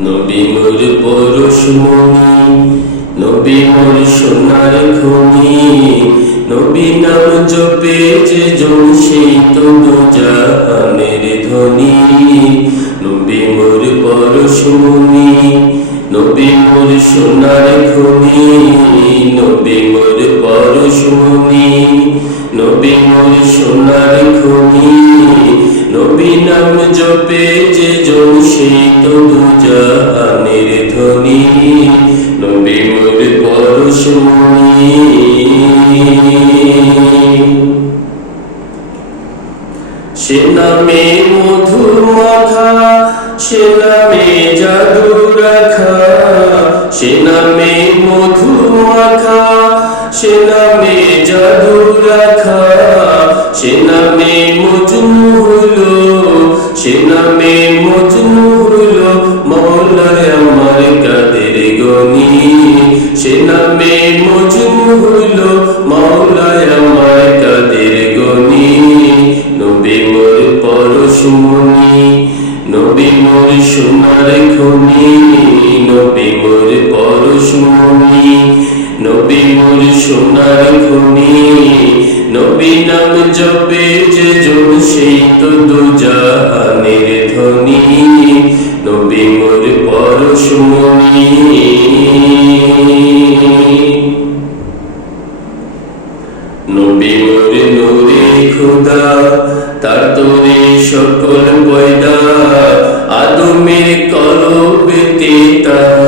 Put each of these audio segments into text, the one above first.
নবী মোর পরশমণি নবী মোর সোনার খনি নবী নাম জপে যে জন সেই তো জাহানের ধ্বনি। নবী মোর পরশমণি নবী মোর সোনার খনি নবী মোর পরশমণি নবী মোর সোনার খনি নবী নাম জপে যে জন সেই তো জাহানের ধ্বনি নবী মোর পরশমণি সে নামে মধু মাখা সে নামে জাদু রাখা, সে নামে মধু সে নামে মজনু হলো মৌলায় আমার কাদের গনি। সে নামে মজনু হলো মৌলায় আমার কাদের গনি। নবী মোর পরশমণি, নবী মোর সোনার খনি। নবী মোর পরশমণি, নবী মোর সোনার খনি। নবী নাম জপে যে জন সেই তো দুজাহানের ধ্বনি। নবী মোর পরশমণি নবী মোর নূরে খুদা, তার তোরে সকল পয়দা। আদমের কলবেতে তারি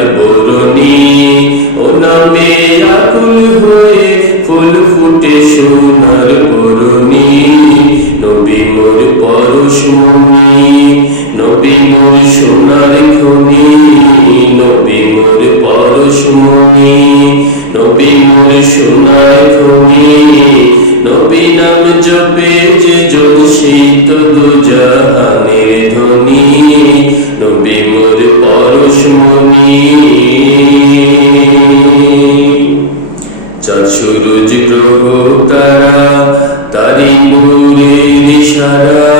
সোনার বরণী নবী মোর পরশমণি, নবী মোর সোনার খনি, নবী মোর পরশমণি, নবী মোর সোনার খনি, নবী নাম জপে যে জন শীত দুজাহানের ধ্বনি, নবী মোর পরশমণি। চাঁদ গ্রহ তারা তারি নূরের ইশারা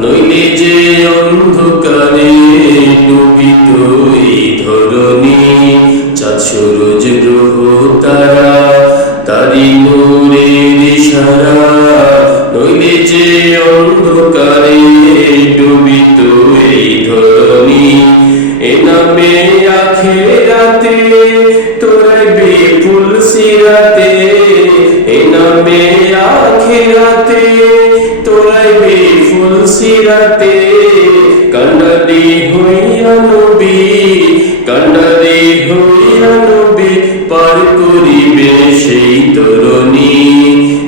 নইলে যে অন্ধকারে ডুবিত এই ধরণী চাঁদ গ্রহ তারা তারি নূরের ইশারা নইলে যে অন্ধকারে ডুবিত এই ধরণী, এ নামে আখেরাতে সিরাতে, এ নামে আখেরাতে, তোরাই বিপুল সিরাতে। কান্ডারি হইয়া নবী কান্ডারি হইয়া নবী, পার করিবে সেই তরণী।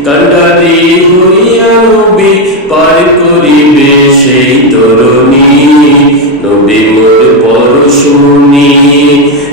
কান্ডারি হইয়া নবী, পার করিবে সেই তরণী। নবী মোর পরশুনি